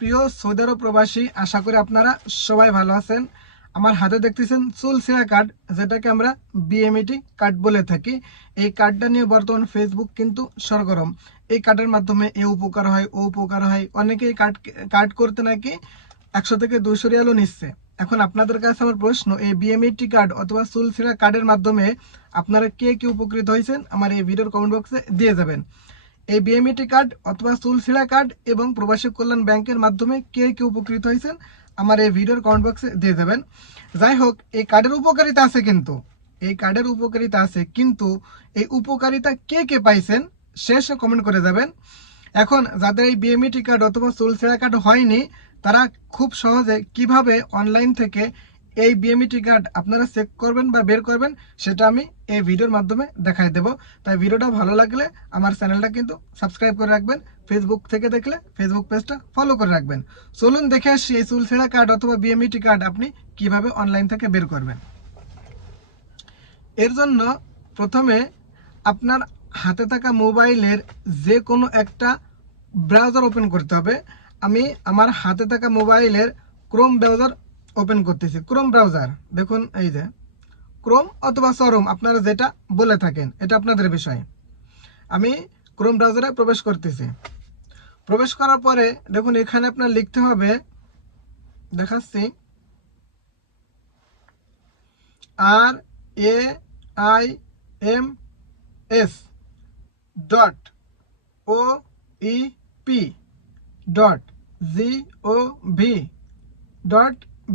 প্রিয় সৌদি আরব প্রবাসী, আশা করি আপনারা সবাই ভালো আছেন। আমার হাতে দেখতেছেন চুলসেরা কার্ড, যেটাকে আমরা বিএমইটি কার্ড বলে থাকি। এই কার্ডটা নিয়ে বর্তমান ফেসবুক কিন্তু সরগরম। এই কার্ডের মাধ্যমে এ উপকার হয়, ও উপকার হয়। অনেকেই কার্ড করতে নাকি 100 থেকে 200 রিয়ালও নিচ্ছে। এখন আপনাদের কাছে আমার প্রশ্ন, এই বিএমইটি কার্ড অথবা চুলসেরা কার্ডের মাধ্যমে আপনারা কে কি উপকৃত হয়েছেন আমার এই ভিডিওর কমেন্ট বক্সে দিয়ে যাবেন। এই বিএমইটি কার্ড অথবা চুলসেরা কার্ড এবং প্রবাসী কল্যাণ ব্যাংকের মাধ্যমে কে কে উপকৃত হয়েছেন আমার এই ভিডিওর কমেন্ট বক্সে দিয়ে দেবেন। যাই হোক, এই কার্ডের উপকারিতা আছে, কিন্তু এই উপকারিতা কে কে পাইছেন শেষে কমেন্ট করে যাবেন। এখন যাদের এই বিএমইটি কার্ড অথবা চুলসেরা কার্ড হয়নি, তারা খুব সহজে কিভাবে অনলাইন থেকে এই বিএমইটি কার্ড আপনারা চেক করবেন বা বের করবেন সেটা আমি এই ভিডিওর মাধ্যমে দেখাই দেব। তাই ভিডিওটা ভালো লাগলে আমার চ্যানেলটা কিন্তু সাবস্ক্রাইব করে রাখবেন। ফেসবুক থেকে দেখলে ফেসবুক পেজটা ফলো করে রাখবেন। চলুন দেখে আসি এই চুলসেরা কার্ড অথবা বিএমইটি কার্ড আপনি কিভাবে অনলাইন থেকে বের করবেন। এর জন্য প্রথমে আপনার হাতে থাকা মোবাইলের যে কোনো একটা ব্রাউজার ওপেন করতে হবে। আমি আমার হাতে থাকা মোবাইলের ক্রোম ব্রাউজার ওপেন করতেছি। ক্রোম ব্রাউজার দেখুন, এই যে ক্রোম অথবা চরম আপনারা যেটা বলে থাকেন, এটা আপনাদের বিষয়। আমি ক্রোম ব্রাউজারে প্রবেশ করতেছি। প্রবেশ করার পরে দেখুন এখানে আপনার লিখতে হবে, দেখাচ্ছি,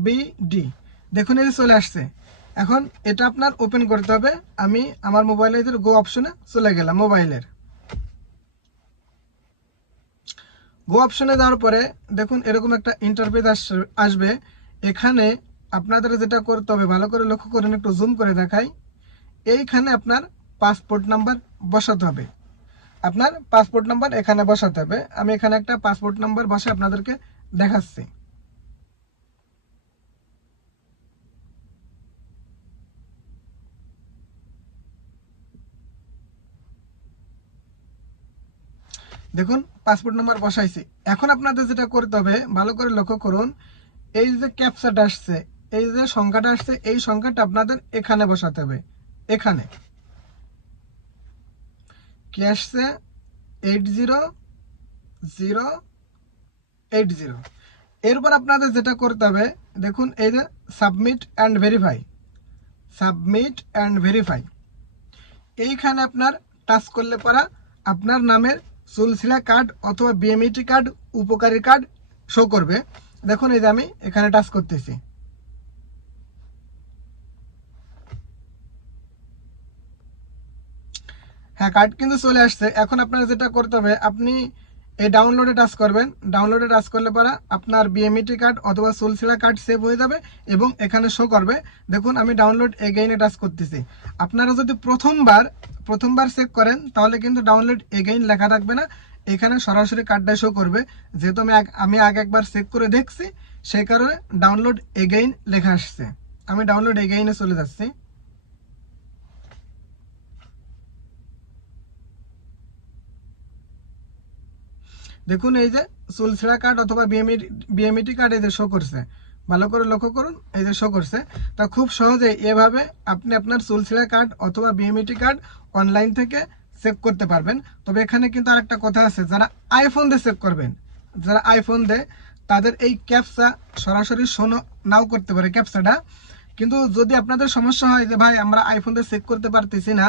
RAMS.oep.gov.bd। দেখুন এই চলে আসছে। এখন এটা আপনার ওপেন করতে হবে। আমি আমার মোবাইলের গো অপশনে চলে গেলাম। মোবাইলের গো অপশনে যাওয়ার পরে দেখুন এরকম একটা ইন্টারফেস আসবে। এখানে আপনাদের যেটা করতে হবে, ভালো করে লক্ষ্য করেন, একটু জুম করে দেখাই। এইখানে আপনার পাসপোর্ট নাম্বার বসাতে হবে। আপনার পাসপোর্ট নাম্বার এখানে বসাতে হবে। আমি এখানে একটা পাসপোর্ট নাম্বার বসে আপনাদেরকে দেখাচ্ছি। দেখুন পাসপোর্ট নাম্বার বসাইছি। এখন আপনাদের যেটা করতে হবে, ভালো করে লক্ষ্য করুন, এই যে ক্যাপচাটা আসছে, এই যে সংখ্যাটা আসছে, এই সংখ্যাটা আপনাদের এখানে বসাতে হবে। এখানে কি আসছে? 80080। এরপর আপনাদের যেটা করতে হবে, দেখুন এই যে সাবমিট অ্যান্ড ভেরিফাই, এইখানে আপনার টাচ করলে পরা আপনার নামের চুলসেরা কার্ড অথবা বিএমইটি কার্ড, উপকারী কার্ড শো করবে। দেখুন এই যে আমি এখানে টাচ করতেছি। হ্যাঁ, কার্ড কিন্তু চলে আসছে। এখন আপনার যেটা করতে হবে, আপনি এই ডাউনলোডে টাচ করবেন। ডাউনলোডে টাচ করলে পরে আপনার বিএমইটি কার্ড অথবা চুলসেরা কার্ড সেভ হয়ে যাবে এবং এখানে শো করবে। দেখুন আমি ডাউনলোড এগেইনে টাচ করতেছি। আপনারা যদি প্রথমবার চেক করেন তাহলে কিন্তু ডাউনলোড এগেইন লেখা থাকবে না, এখানে সরাসরি কার্ডটা শো করবে। যেহেতু আমি আগে একবার চেক করে দেখছি, সেই কারণে ডাউনলোড এগেইন লেখা আসছে। আমি ডাউনলোড এগেইনে চলে যাচ্ছি। দেখুন এই যে চুলসেরা কার্ড অথবা বিএমইটি কার্ড এই যে শো করছে। ভালো করে লক্ষ্য করুন, এই যে শো করছে। তা খুব সহজে এভাবে আপনি আপনার চুলসেরা কার্ড অথবা বিএমইটি কার্ড অনলাইন থেকে চেক করতে পারবেন। তবে এখানে কিন্তু আরেকটা কথা আছে, যারা আইফোন দিয়ে চেক করবেন, যারা আইফোন দেয় তাদের এই ক্যাপচা সরাসরি শো নাও করতে পারে ক্যাপচাটা। কিন্তু যদি আপনাদের সমস্যা হয় যে ভাই আমরা আইফোন দিয়ে চেক করতে পারতেছি না,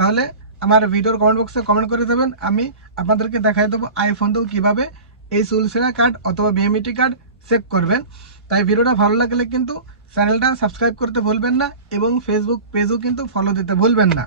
তাহলে আমার ভিডিওর কমেন্ট বক্সে কমেন্ট করে দেবেন। আমি আপনাদেরকে দেখাই দেবো আইফোন দিয়েও কীভাবে এই চুলসেরা কার্ড অথবা বিএমইটি কার্ড চেক করবেন। তাই ভিডিওটা ভালো লাগলে কিন্তু চ্যানেলটা সাবস্ক্রাইব করতে ভুলবেন না এবং ফেসবুক পেজও কিন্তু ফলো দিতে ভুলবেন না।